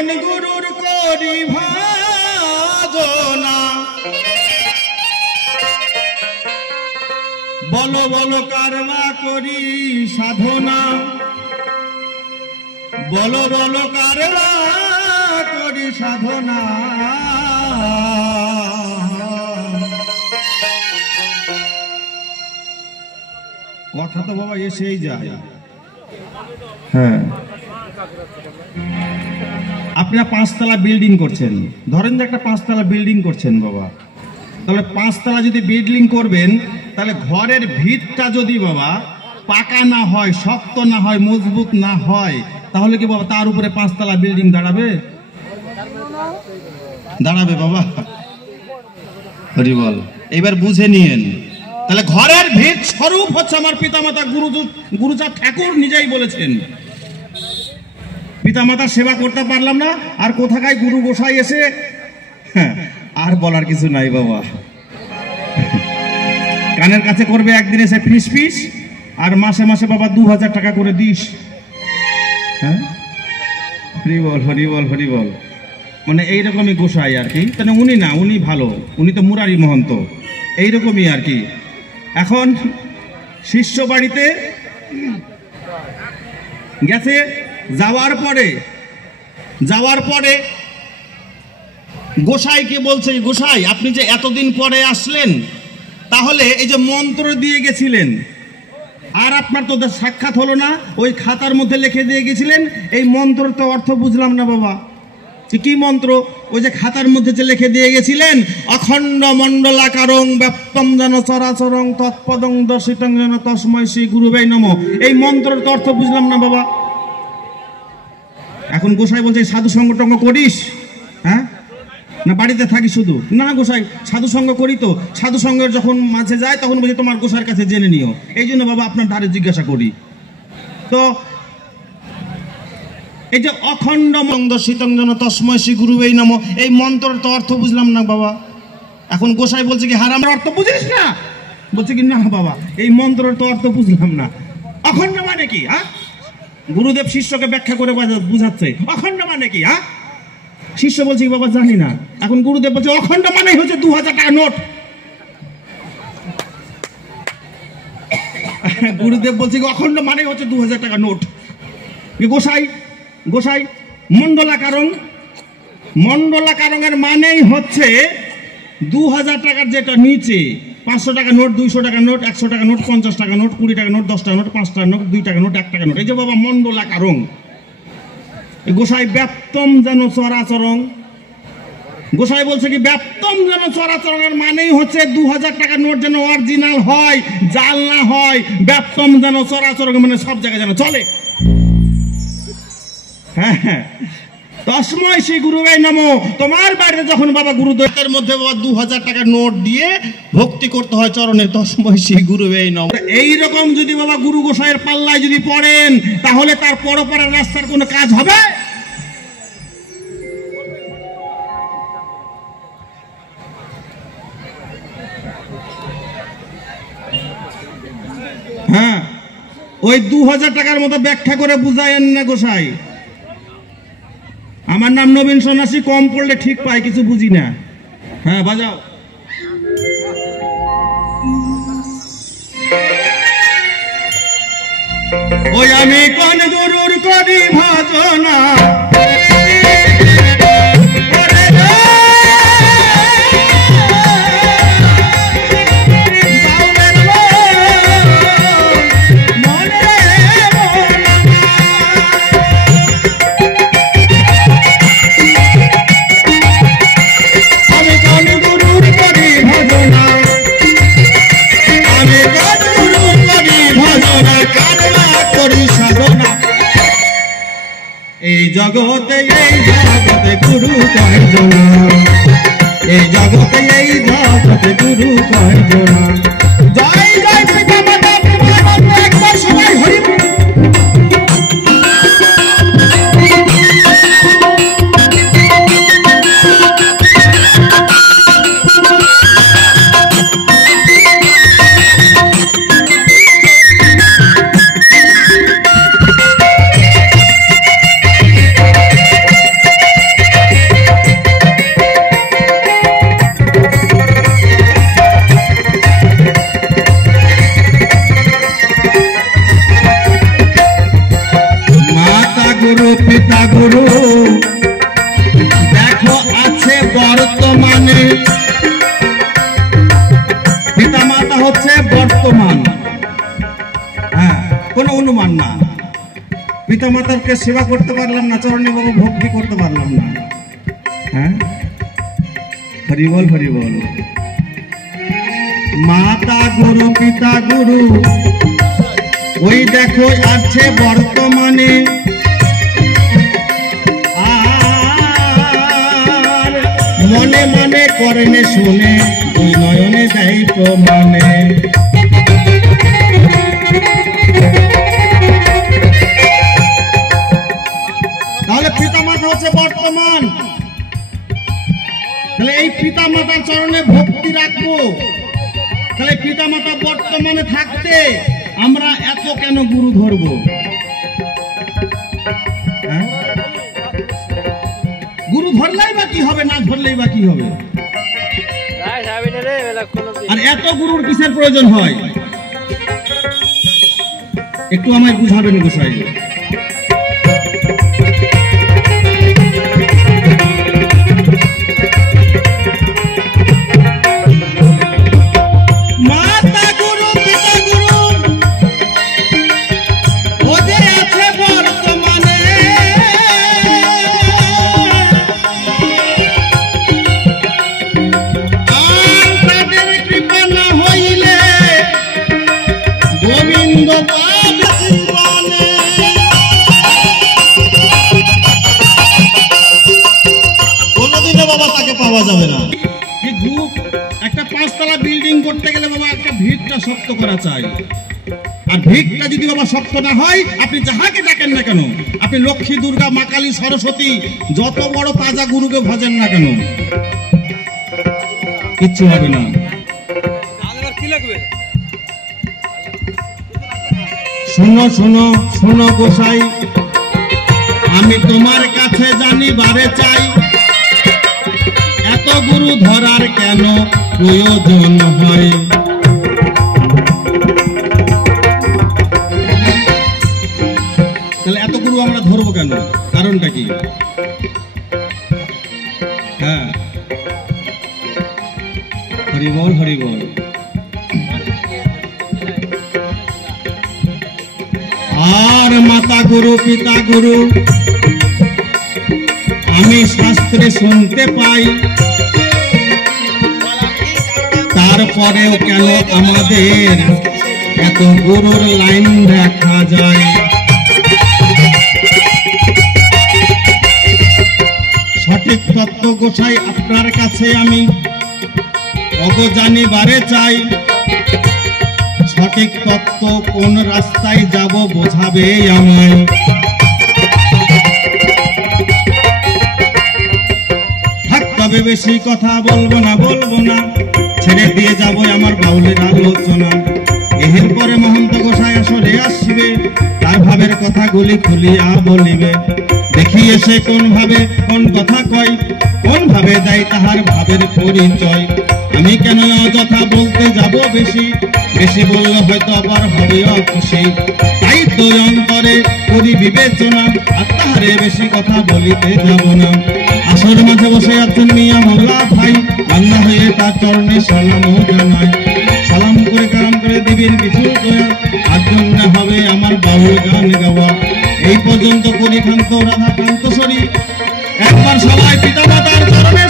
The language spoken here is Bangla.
কোন গুরুর করি ভজনা, বলো বলো কারবা করি সাধনা, বলো বলো কারবা করি সাধনা। কথা তো বাবা এসেই যায়। হ্যাঁ, আপনারা 5 তলা বিল্ডিং করছেন, ধরেন যে একটা 5 তলা বিল্ডিং করছেন বাবা, তাহলে 5 তলা যদি বিল্ডিং করবেন, তাহলে ঘরের ভিতটা যদি বাবা পাকা না হয়, শক্ত না হয়, মজবুত না হয়, তাহলে কি বাবা তার উপরে 5 তলা বিল্ডিং দাঁড়াবে? দাঁড়াবে বাবা? হরি বল। এবার বুঝে নিয়েন, তাহলে ঘরের ভিত স্বরূপ হচ্ছে আমার পিতামাতা গুরুচাঁদ ঠাকুর নিজেই বলেছেন, পিতামাতার সেবা করতে পারলাম না, আর কোথাকায় গুরু গোসাই এসে, আর বলার কিছু নাই বাবা। কানের কাছে করবে একদিন এসে ফিস ফিস, আর মাসে মাসে বাবা 2000 টাকা করে দিস। হ্যাঁ, হরি বল হরি বল হরি বল। মানে এইরকমই গোসাই আর কি, মানে উনি না, উনি ভালো, উনি তো মুরারি মহন্ত, এইরকমই আর কি। এখন শিষ্য বাড়িতে গেছে, যাওয়ার পরে গোসাইকে বলছে, গোসাই আপনি যে এতদিন পরে আসলেন, তাহলে এই যে মন্ত্র দিয়ে গেছিলেন, আর আপনার তো সাক্ষাৎ হলো না, ওই খাতার মধ্যে লিখে দিয়ে গেছিলেন, এই মন্ত্রের তো অর্থ বুঝলাম না বাবা। কি মন্ত্র? ওই যে খাতার মধ্যে যে লিখে দিয়ে গেছিলেন, অখণ্ড মণ্ডলাকারং ব্যাপ্তম যেন চরাচরং তৎপদং দর্শিতং যেন তস্মৈ শ্রী গুরুবে নমঃ, এই মন্ত্রের তো অর্থ বুঝলাম না বাবা। এখন গোসাই বলছে সাধু সঙ্গ টঙ্গ করিস? হ্যাঁ, না বাড়িতে থাকি শুধু? না গোসাই, সাধু সঙ্গ করি তো, সাধু সঙ্গের যখন মাঝে যায় তখন বলছি তোমার গোসাইয়ের কাছে জেনে নিও, এই জন্য বাবা আপনার ধারে জিজ্ঞাসা করি। তো এই যে অখণ্ড মন্দশীতং যেন তস্মৈ শ্রী গুরুবেই নমঃ, এই মন্ত্রের তো অর্থ বুঝলাম না বাবা। এখন গোসাই বলছে কি হারামের অর্থ বুঝিস না? বলছে কি না বাবা, এই মন্ত্রের তো অর্থ বুঝলাম না। অখণ্ড মানে কি? হ্যাঁ, গুরুদেব শিষ্যকে ব্যাখ্যা করে বুঝাচ্ছে অখণ্ড মানে কি। হ্যাঁ, শিষ্য বলছে বাবা জানি না। এখন গুরুদেব বলছে অখণ্ড মানে হচ্ছে 2000 টাকা নোট। গুরুদেব বলছে অখণ্ড মানে হচ্ছে 2000 টাকা নোট। গোসাই মণ্ডলাকারং এর মানেই হচ্ছে 2000 টাকার যেটা নিচে 500 টাকা নোট, 200 টাকা নোট, 100 টাকা নোট, 50 টাকা নোট, 20 টাকা নোট, 10 টাকা নোট, 5 টাকা নোট, 2 টাকা নোট, 1 টাকা নোট, এই যে বাবা মণ্ডলাকারং। গোসাই ব্যাপ্তম যেন চরাচরং, গোসাই বলছে কি ব্যাপ্তম যেন চরাচরং এর মানেই হচ্ছে 2000 টাকার নোট যেন অরিজিনাল হয়, জাল না হয়। ব্যাপ্তম যেন চরাচরং মানে সব জায়গায় যেন চলে। হ্যাঁ, তস্মৈ শ্রী গুরুবে নমঃ। তোমার বাড়িতে যখন বাবা গুরুদেবের মধ্যে বাবা 2000 টাকার নোট দিয়ে ভক্তি করতে হয় চরণে, তস্মৈ শ্রী গুরুবে নমঃ। এইরকম যদি বাবা গুরু গোসাইয়ের পাল্লায় যদি পড়েন, তাহলে তার পরপারের রাস্তার কোনো কাজ হবে? হ্যাঁ, ওই 2000 টাকার মতো ব্যাখ্যা করে বুঝায়েন না গোসাই। আমার নাম নবীন সন্ন্যাসী, কম পড়লে ঠিক পাই, কিছু বুঝি না। হ্যাঁ, বাজাও। ওই আমি কোন গুরুর করি ভজনা, এই জগতে গুরু কয়জন, এই জগতে গুরু কয়জন। জয় জয় পিতামাতা, একবার সবাই হরি। মাতাকে সেবা করতে পারলাম না, চরণে বাবু ভক্তি করতে পারলাম না। হ্যাঁ, হরি বল হরি বল। মাতা গুরু পিতা গুরু ওই দেখো আছে বর্তমানে, আর মনে মনে করেনে শুনে দুই নয়নে দেয় প্রমাণে। তাহলে পিতা মাতা হচ্ছে বর্তমান, তাহলে এই পিতা মাতার চরণে ভক্তি রাখবো। তাহলে পিতা মাতা বর্তমানে থাকতে আমরা এত কেন গুরু ধরবো? গুরু ধরলেই বা কি হবে, না ধরলেই বা কি হবে? আর এত গুরুর কিসের প্রয়োজন হয় একটু আমায় বুঝাবেন গোসাই। পাওয়া যাবে না। একটা 5 তলা বিল্ডিং করতে গেলে বাবা একটা ভিতটা শক্ত করা চাই, আর ভিতটা যদি বাবা শক্ত না হয় আপনি যাহাকে ডাকেন না কেন, আপনি লক্ষ্মী দুর্গা মা কালী সরস্বতী যত বড় তাজা গুরুকে ভজেন না কেন, কিচ্ছু হবে না। শোনো শোনো শোনো গোসাই, আমি তোমার কাছে জানিবারে চাই এত গুরু ধরার কেন প্রয়োজন হয়। তাহলে এত গুরু আমরা ধরবো কেন, কারণটা কি? হ্যাঁ, হরি বল হরি বল। আর মাতা গুরু পিতা গুরু আমি শাস্ত্রে শুনতে পাই, তারপরেও কেন আমাদের এত গুরুর লাইন দেখা যায়? সঠিক তত্ত্ব গোসাই আপনার কাছে আমি জানিবারে চাই, সঠিক তত্ত্ব কোন রাস্তায় যাব বোঝাবে আমায়। তবে বেশি কথা বলবো না, ছেড়ে দিয়ে যাব আমার বাউলের আলোচনা। এর পরে মহন্ত গোসাই আসরে আসিবে, তার ভাবের কথাগুলি খুলিয়া বলিবে। দেখি এসে কোন ভাবে কোন কথা কয়, কোন ভাবে দেয় তাহার ভাবের পরিচয়। আমি কেন অযথা বলতে যাব বেশি, বেশি বললে হয়তো আবার হবে অখুশি। তাই তো অন্তরে করি বিবেচনা, আর তাহারে বেশি কথা বলিতে যাব না। আসর মাঝে বসে আছেন মিয়া মোল্লা ভাই, বাংলা হয়ে তার চরণে সালামও জানাই। সালাম করে কালাম করে দিবেন কিছু দয়া, আর জন্য হবে আমার বাউল গান গাওয়া। এই পর্যন্ত করি খান্ত রাধা কান্ত সরি, একবার সবাই পিতা মাতার চরণে